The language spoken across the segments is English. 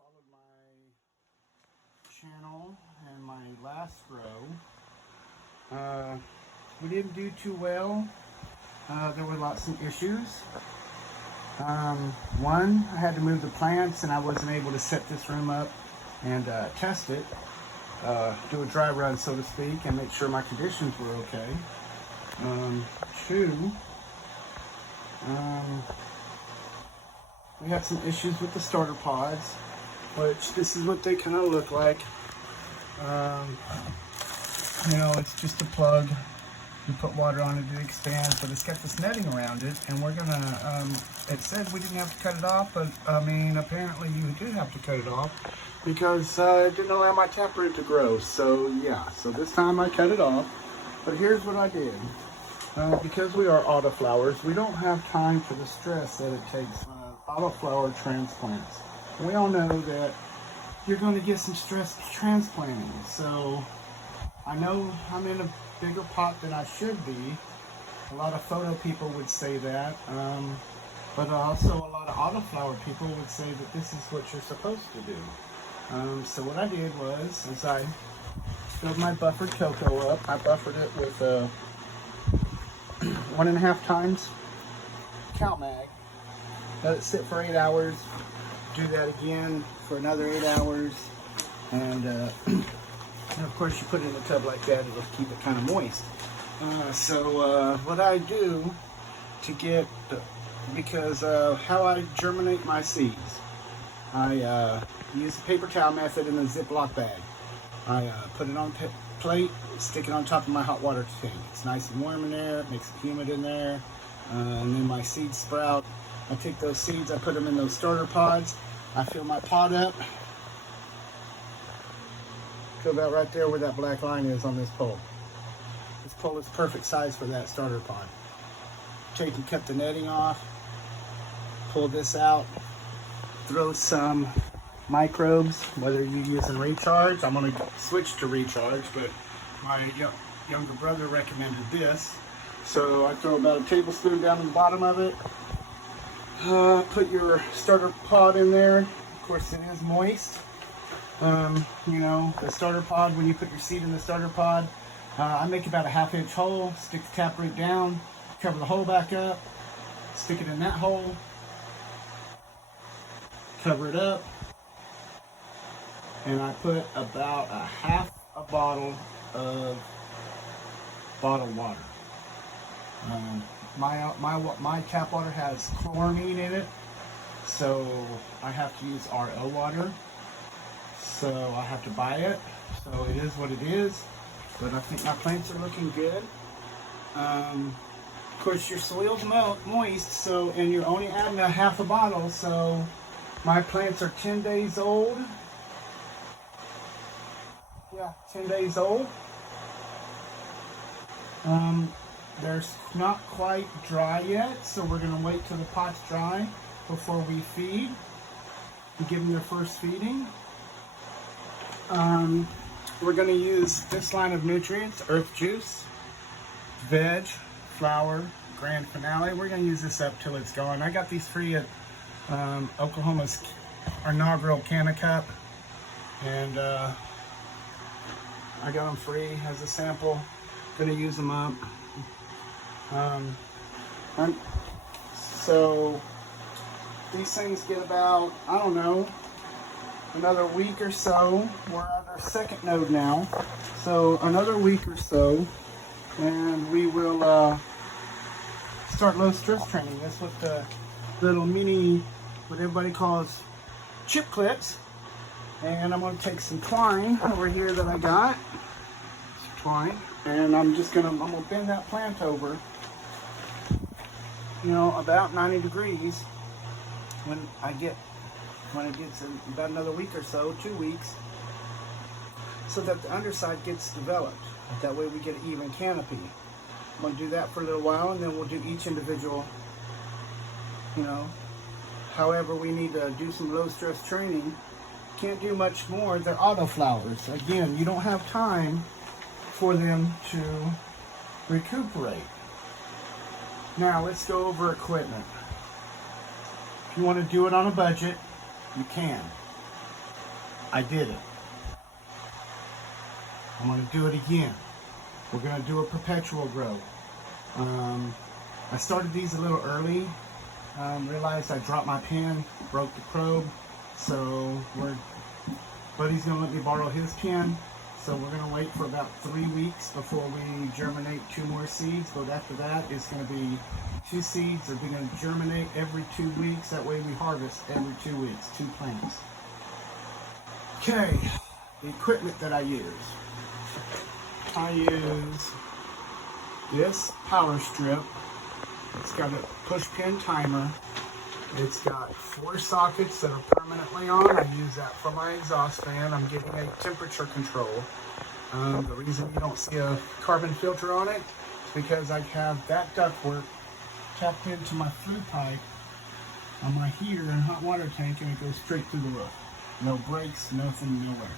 followed my channel and my last row, we didn't do too well. There were lots of issues. One, I had to move the plants and I wasn't able to set this room up and test it, do a dry run so to speak, and make sure my conditions were okay. Two, we had some issues with the starter pods, which this is what they kind of look like. You know, it's just a plug. You put water on it to expand, but it's got this netting around it, and we're gonna, it said we didn't have to cut it off, but I mean, apparently you do have to cut it off because it didn't allow my taproot to grow. So yeah, so this time I cut it off, but here's what I did. Because we are autoflowers, we don't have time for the stress that it takes autoflower transplants. We all know that you're going to get some stress transplanting. So I know I'm in a bigger pot than I should be. A lot of photo people would say that, but also a lot of autoflower people would say that this is what you're supposed to do. So what I did was, as I filled my buffered cocoa up, I buffered it with 1.5 times cow mag. Let it sit for 8 hours. Do that again for another 8 hours, and of course you put it in a tub like that, it'll keep it kind of moist. So what I do to get, because how I germinate my seeds, I use the paper towel method in a Ziploc bag. I put it on a plate, stick it on top of my hot water tank. It's nice and warm in there, it makes it humid in there, and then my seeds sprout. I take those seeds, I put them in those starter pods. I fill my pot up. Feel about right there where that black line is on this pole. This pole is perfect size for that starter pod. Take and cut the netting off. Pull this out. Throw some microbes, whether you're using recharge. I'm going to switch to recharge, but my younger brother recommended this. So I throw about a tablespoon down in the bottom of it. Put your starter pod in there. Of course, it is moist. You know, the starter pod, when you put your seed in the starter pod, I make about a 1/2 inch hole, stick the taproot down, cover the hole back up, stick it in that hole, cover it up, and I put about a 1/2 bottle of bottled water. My tap water has chloramine in it, so I have to use RO water. So I have to buy it. So it is what it is. But I think my plants are looking good. Of course, your soil's moist, so, and you're only adding a 1/2 bottle. So my plants are 10 days old. Yeah, 10 days old. They're not quite dry yet, so we're going to wait till the pot's dry before we feed and give them their first feeding. We're going to use this line of nutrients: earth juice, veg, flower, grand finale. We're going to use this up till it's gone. I got these free at Oklahoma's inaugural Canna Cup, and I got them free as a sample. Going to use them up. So these things get about, I don't know, another week or so. We're at our second node now, so another week or so, and we will start low stress training. This with the little mini, what everybody calls chip clips, and I'm going to take some twine over here that I got, some twine, and I'm gonna bend that plant over, you know, about 90 degrees when it gets in about another week or so, 2 weeks, so that the underside gets developed. That way we get an even canopy. I'm going to do that for a little while, and then we'll do each individual, you know, however we need to do some low stress training. Can't do much more. They're autoflowers. Again, you don't have time for them to recuperate. Now let's go over equipment. If you want to do it on a budget, you can. I did it. I'm going to do it again. We're going to do a perpetual grow. I started these a little early. Realized I dropped my pen, broke the probe. So Buddy's going to let me borrow his pen. So we're going to wait for about 3 weeks before we germinate 2 more seeds. But after that, it's going to be 2 seeds that we're going to germinate every 2 weeks. That way we harvest every 2 weeks, 2 plants. Okay, the equipment that I use. I use this power strip. It's got a push pin timer. It's got 4 sockets that are permanently on. I use that for my exhaust fan. I'm getting a temperature control. The reason you don't see a carbon filter on it is because I have that ductwork tapped into my flue pipe on my heater and hot water tank, and it goes straight through the roof. No breaks, nothing, nowhere.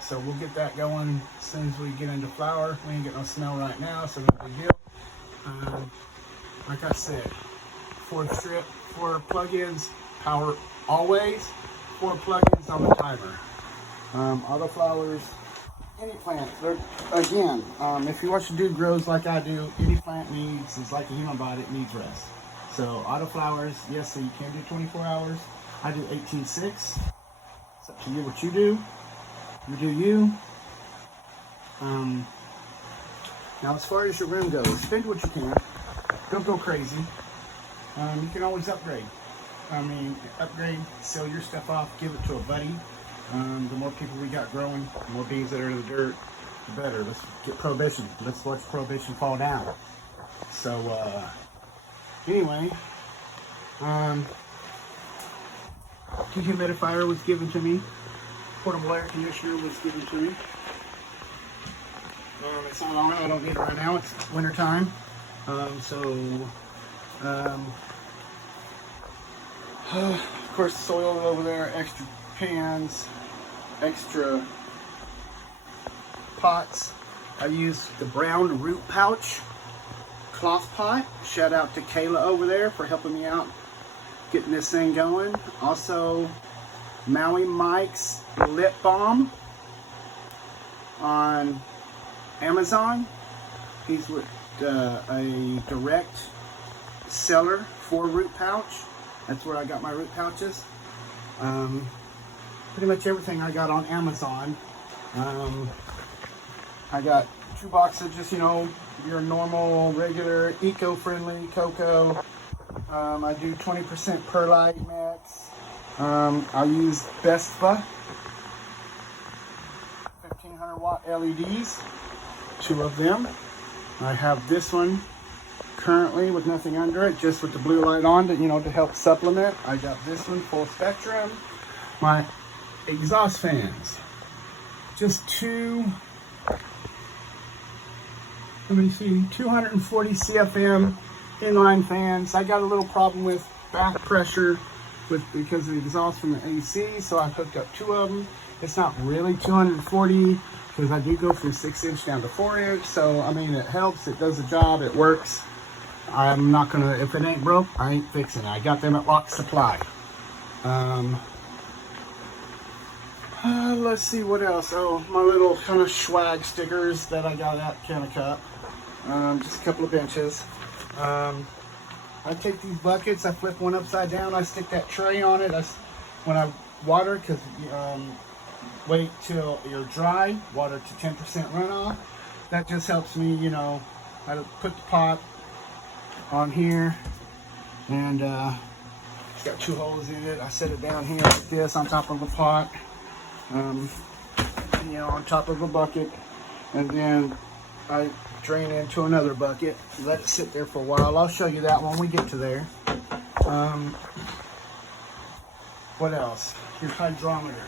So we'll get that going as soon as we get into flower. We ain't get no smell right now, so no big deal. Like I said, 4 strip, 4 plugins, power always, 4 plugins on the timer. Autoflowers, any plant. Again, if you watch a dude grows like I do, any plant needs, is like a human body, it needs rest. So autoflowers, yes, so you can do 24 hours. I do 18/6. It's up to you what you do. You do you. Now as far as your room goes, spend what you can. Don't go crazy. You can always upgrade. Upgrade, sell your stuff off, give it to a buddy. The more people we got growing, the more bees that are in the dirt, the better. Let's get prohibition. Let's watch prohibition fall down. So, anyway, dehumidifier was given to me. Portable air conditioner was given to me. It's not on. I don't need it right now. It's winter time. Of course, soil over there, extra pans, extra pots. I use the brown root pouch cloth pot. Shout out to Kayla over there for helping me out getting this thing going. Also, Maui Mike's lip balm on Amazon. He's with a direct seller for root pouch. That's where I got my root pouches. Pretty much everything I got on Amazon. I got 2 boxes, just, you know, your normal, regular, eco-friendly cocoa. I do 20% perlite mix. I use Bestva 1500 watt LEDs, 2 of them. I have this one currently with nothing under it, just with the blue light on to, you know, to help supplement. I got this one full spectrum. My exhaust fans, just 2, let me see, 240 CFM inline fans. I got a little problem with back pressure because of the exhaust from the AC, so I hooked up 2 of them. It's not really 240 because I do go from 6-inch down to 4-inch, so I mean, it helps, it does the job, it works. I'm not gonna, if it ain't broke, I ain't fixing it. I got them at Lock Supply. Let's see what else. Oh, my little kind of swag stickers that I got at Kennecup. Just a couple of benches. I take these buckets, I flip one upside down, I stick that tray on it. When I water, because wait till you're dry, water to 10% runoff. That just helps me, you know, I put the pot on here, and it's got 2 holes in it. I set it down here like this on top of the pot, you know, on top of a bucket, and then I drain into another bucket, let it sit there for a while. I'll show you that when we get to there. What else? Your hydrometer.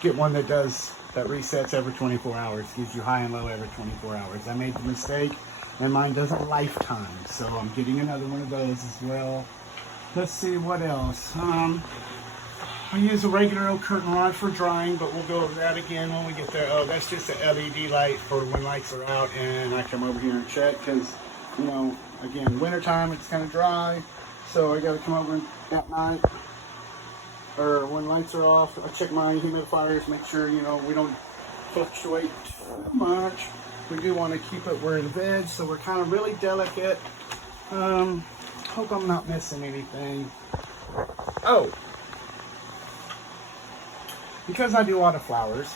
Get one that resets every 24 hours, gives you high and low every 24 hours. I made the mistake, and mine does a lifetime, so I'm getting another one of those as well. Let's see what else. I use a regular old curtain rod for drying, but we'll go over that again when we get there. Oh, that's just an LED light for when lights are out and I come over here and check, because, you know, again, wintertime, it's kind of dry, so I got to come over at night. or when lights are off, I check my humidifiers, make sure, you know, we don't fluctuate too much. We do want to keep it, we're in veg, so we're kind of really delicate. Hope I'm not missing anything. Oh, because I do autoflowers,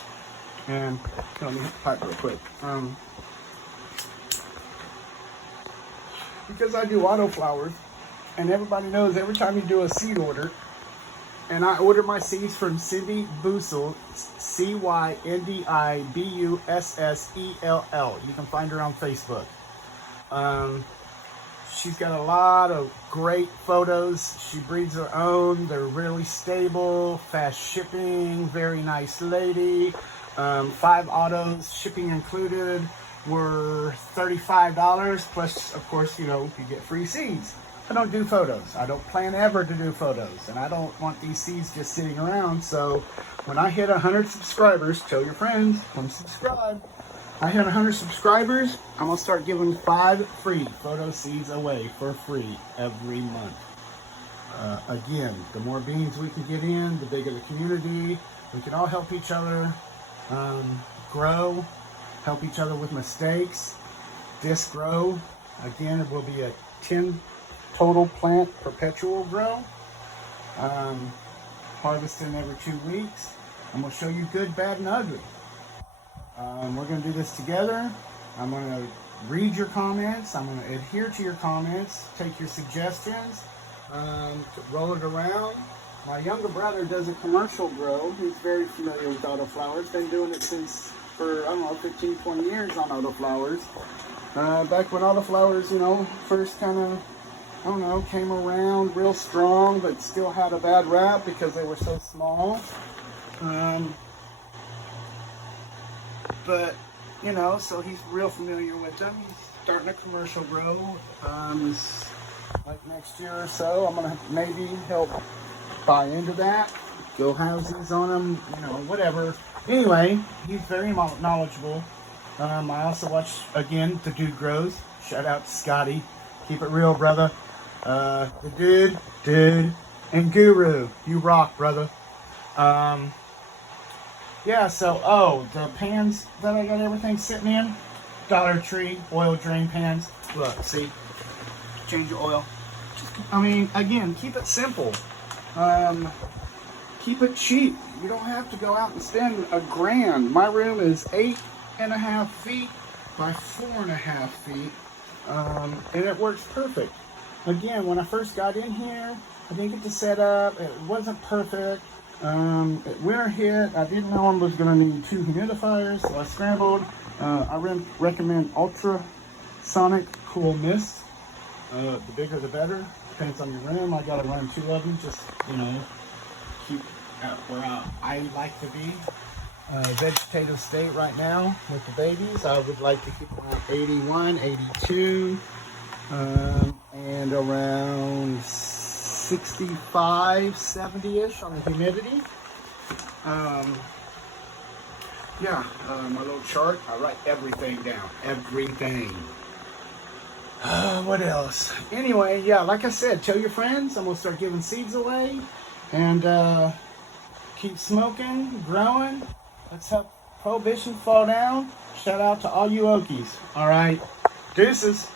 and let me hit the pipe real quick. Because I do autoflowers, and everybody knows every time you do a seed order, and I order my seeds from Cyndi Bussell, CYNDIBUSSELL. You can find her on Facebook. She's got a lot of great photos. She breeds her own. They're really stable, fast shipping, very nice lady. 5 autos, shipping included, were $35. Plus, of course, you know, you get free seeds. I don't do photos. I don't plan ever to do photos. And I don't want these seeds just sitting around. So when I hit 100 subscribers, tell your friends, come subscribe. I hit 100 subscribers, I'm going to start giving 5 free photo seeds away for free every month. Again, the more beans we can get in, the bigger the community. We can all help each other grow, help each other with mistakes, disc grow. Again, it will be a 10 total plant perpetual grow. Harvesting every 2 weeks. I'm going to show you good, bad, and ugly. We're going to do this together. I'm going to read your comments. I'm going to adhere to your comments, take your suggestions, roll it around. My younger brother does a commercial grow. He's very familiar with autoflowers. Been doing it for, I don't know, 15, 20 years on autoflowers. Back when autoflowers, you know, first kind of, I don't know, came around real strong, but still had a bad rap because they were so small. But, you know, so he's real familiar with them. He's starting a commercial grow. Like next year or so, I'm going to maybe help buy into that. Go houses on them, you know, whatever. Anyway, he's very knowledgeable. I also watch, again, The Dude Grows. Shout out to Scotty. Keep it real, brother. The dude, and Guru. You rock, brother. Yeah, so, the pans that I got everything sitting in, Dollar Tree oil drain pans. Look, see? Change your oil. I mean, again, keep it simple. Keep it cheap. You don't have to go out and spend $1,000. My room is 8.5 feet by 4.5 feet, and it works perfect. Again, when I first got in here, I didn't get the setup. It wasn't perfect. Winter hit. I didn't know I was going to need 2 humidifiers, so I scrambled. I recommend ultrasonic cool mist. The bigger the better. Depends on your room. I got to run 2 of them, just, you know, keep at where I like to be. Vegetative state right now with the babies. I would like to keep around 81, 82, and around 65, 70-ish on the humidity. My little chart, I write everything down. Everything. What else? Anyway, yeah, like I said, tell your friends. I'm going to start giving seeds away. And keep smoking, growing. Let's help Prohibition fall down. Shout out to all you Okies. All right. Deuces.